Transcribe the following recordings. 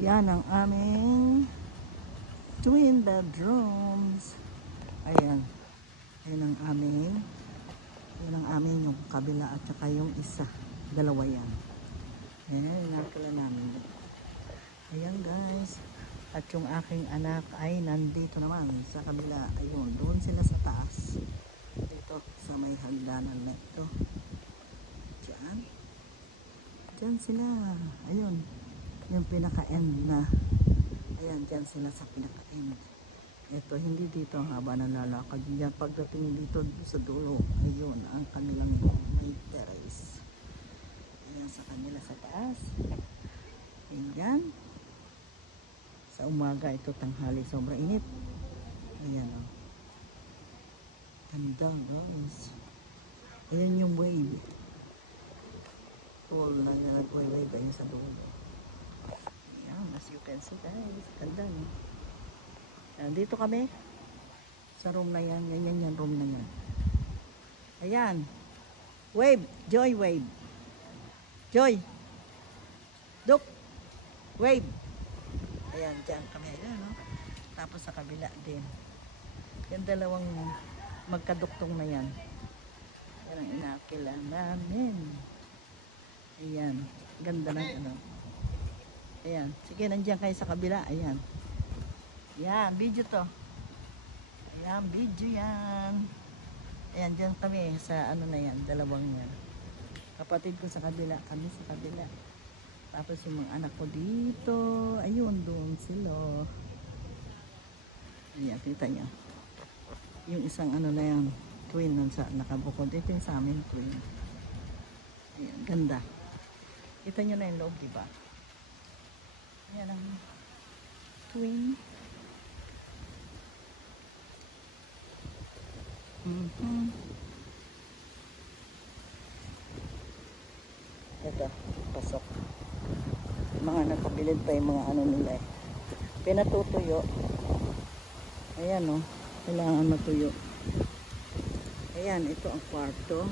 Yan ang aming twin bedrooms. Ayan. Ayan ang aming. Yan ang aming yung kabila at saka yung isa. Dalawa yan. Ayan, nakakala namin. Ayan guys. At yung aking anak ay nandito naman sa kabila. Ayun, doon sila sa taas. Dito sa may hagdanan na ito. Diyan. Diyan sila. Ayun. Yung pinaka-end na. Ayan, diyan sila sa pinaka-end. Ito, hindi dito ang haba ng lalakad. Diyan, pagdating dito sa dulo. Ayun, ang kanilang may terrace. Ayan, sa kanila sa taas. Ayan. Sa umaga, ito tanghali. Sobrang init. Ayan, o. Ganda, guys. Ayan yung wave. Pool na nag-wave. Ayan sa dulo. Ayan, as you can see, guys. Ganda, no? Dito kami sa room na yan. Ganyan yan, room na yan. Ayan. Wave. Joy, wave. Joy. Duk. Wave. Ayan, dyan kami. Ayan, no? Tapos sa kabila din. Yung dalawang magkaduktong na yan. Yan ang inakila namin. Ayan. Ganda ng ano. Ayan. Sige, nandiyan kayo sa kabila. Ayan. Ayan, video to. Ayan, video yan. Ayan, dyan kami sa ano na yan, dalawang yan. Kapatid ko sa kabila, kami sa kabila. Tapos yung mga anak ko dito, ayun, doon sila. Ayan, kita nyo. Yung isang ano na yan, twin nun sa nakabukod. Ito yung sa amin, twin. Ayan, ganda. Kita nyo na yung loob, diba? Ayan ang twin. Ito, pasok. Mga nakabilid pa yung mga ano nila eh. Pinatutuyo. Ayan o, kailangan matuyo. Ayan, ito ang kwarto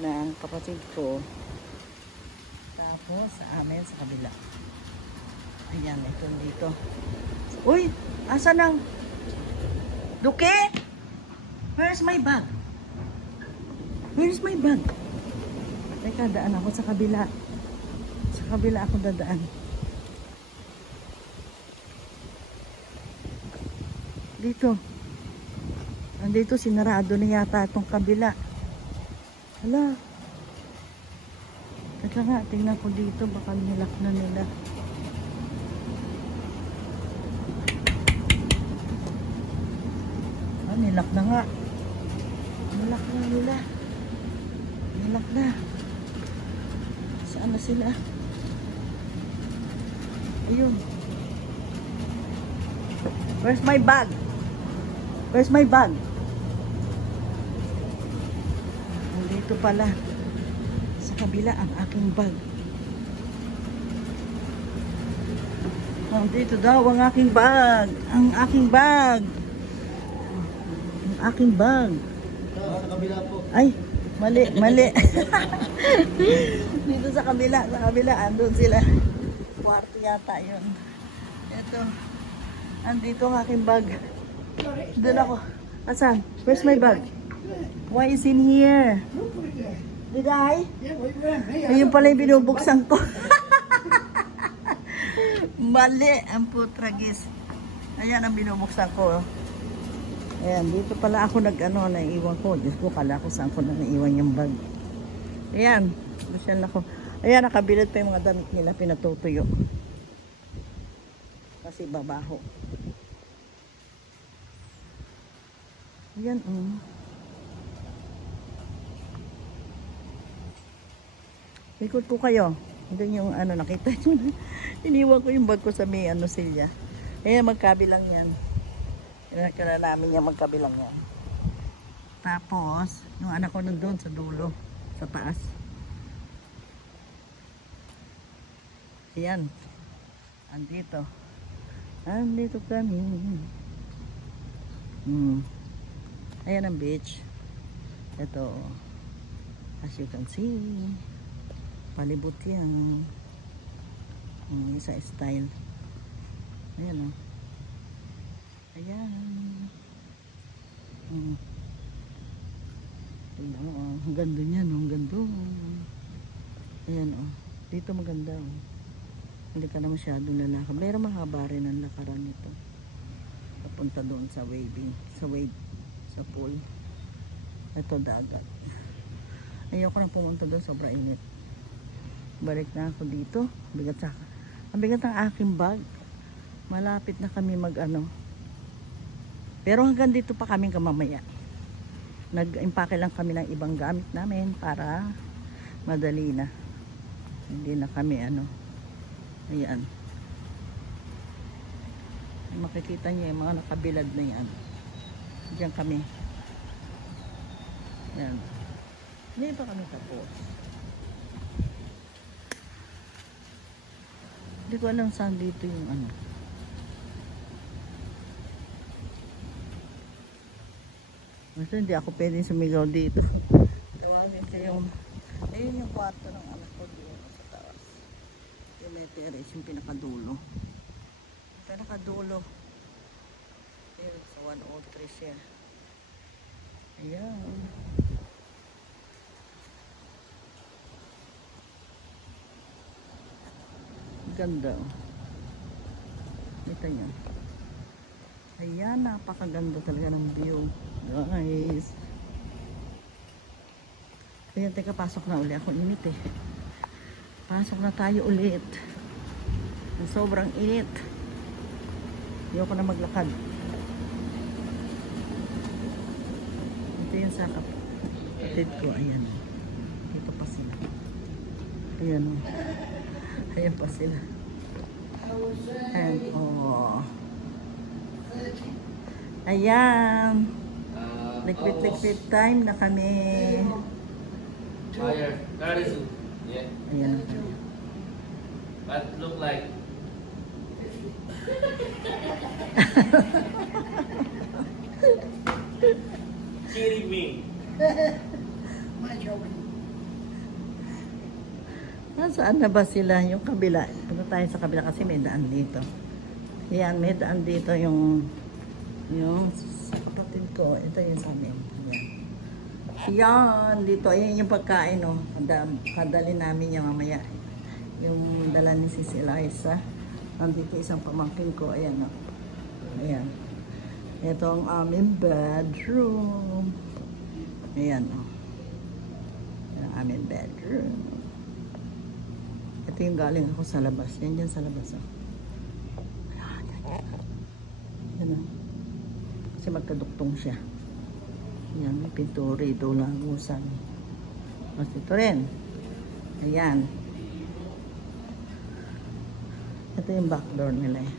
ng kapatid ko. Tapos sa amin sa kabila. Ayan, ito dito. Uy, asan ang Duke? Where's my bag? Where's my bag? Teka, daan ako sa kabila. Sa kabila ako dadaan. Dito. Andito, sinarado na yata itong kabila. Hala. Teka nga, tingnan ko dito. Baka nilak na nila. Ah, nilak na nga. Nilak na nila. Nilak na. Saan na sila? Ayun. Where's my bag? Where's my bag? Nandito pala. Sa kabila ang aking bag. Nandito daw ang aking bag. Ang aking bag. Ang aking bag. Sa kabila po. Ay, mali, mali. Dito sa kabila, andun sila. Kwarto yata yun. Ito, andito ang aking bag. Doon ako. Asan? Where's my bag? Why is in here? Did I? Ayun pala yung binubuksan ko. Mali ang putragis. Ayan ang binubuksan ko. Ayan, dito pala ako naiwan ko. Diyos ko, kala ko saan ko na naiwan yung bag. Ayan, masyal ako. Ayan, nakabilad pa yung mga damit nila, pinatutuyo. Kasi babaho. Ayan, ikot po kayo. Doon yung nakita nyo. Iniwan ko yung bag ko sa may silya. Ayan, magkabilang yan. Kailangan namin yung magkabilang yan. Tapos, yung anak ko nandun sa dulo, sa taas. Ayan. Andito. Andito kami. Ayan ang beach. Ito. As you can see. Palibot yan. Isa style. Ayan o. Ayan. Tingnan mo, oh. Ang ganda niyan, oh. Ang ganda. Ayan o. Dito maganda o. Hindi ka na masyadong lalakad. Pero mahaba rin ang lakaran nito. Papunta doon sa waving. Sa wave. Sa pool. Ito dagat. Ayoko na pumunta doon. Sobra init. Balik na ako dito. Bigat sa ang bigat ng aking bag. Malapit na kami mag-ano. Pero hanggang dito pa kami kamamaya. Nag-impake lang kami ng ibang gamit namin para madali na. Hindi na kami ano. Ayan. Makikita niyo yung mga nakabilad na yan. Diyan kami. Ayan. Hindi pa kami tapos. Hindi ko alam saan dito yung ano. Basta hindi ako pwedeng sumigaw dito. Tawagin ko yung ayun yung kwarto ng anak ko dito sa taas. Yung may terrace, yung pinakadulo. Pinakadulo. Ayun, sa 103 siya. Ayan. Ganda. Kita nyo. Ayan, napakaganda talaga ng view. Guys. Ayan, teka, pasok na uli. Ako init eh. Pasok na tayo ulit. Sobrang init. Ayoko na maglakad. Ito yung sa kapatid ko. Ayan. Dito pa sila. Ayan o. Ayan pa sila. And, oh. Ayan. Liquid time na kami. Fire. That is yeah. Ayan. But look like kidding me. Nasaan na ba sila? Yung kabila. Punta tayo sa kabila kasi may daan dito. Ayan, may daan dito yung sa kapatid ko. Ito yung sa amin. Ayan. Yan, dito. Ayan yung pagkain, oh. Kadali namin yung mamaya. Yung dala ni Sisi Liza. Nandito isang pamangkin ko. Ayan, oh. Ayan. Ito ang aming bedroom. Ayan, oh. Ayan ang aming bedroom. Ito yung galing ako sa labas. Yan dyan sa labas, oh. Ayan, yan. Yan, oh. Kasi magkaduktong siya. Ayan, may pintura ito lang usan. Mas ito rin. Ayan. Ito yung back door nila eh.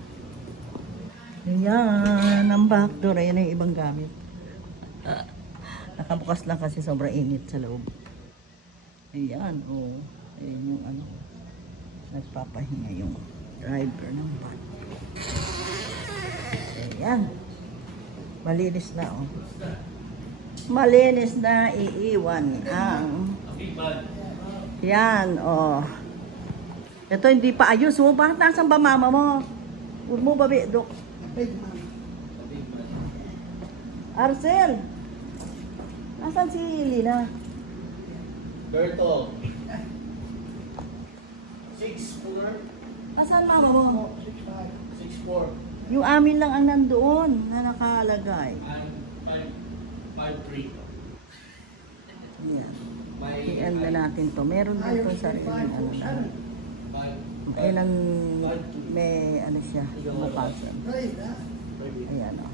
Ayan, ang back door. Ayan yung ibang gamit. Nakabukas lang kasi sobrang init sa loob. Ayan, oh. Ayan yung ano. Nagpapahinga yung driver ng van. Ayan. Malinis na, oh. Malinis na iiwan ang yan, oh. Ito hindi pa ayos, oh. Bakit nasan ba mama mo? Huwag mo ba, Dok? Arcel! Nasaan si Lina? Berto. 6'4". Nasaan mama mo? 6'4". Yung amin lang ang nandoon na nakalagay. I'm 5'3". Yan. I-end na natin to. Meron dito sariling ano na. Ilang may ano siya, bukasan. Ayan o.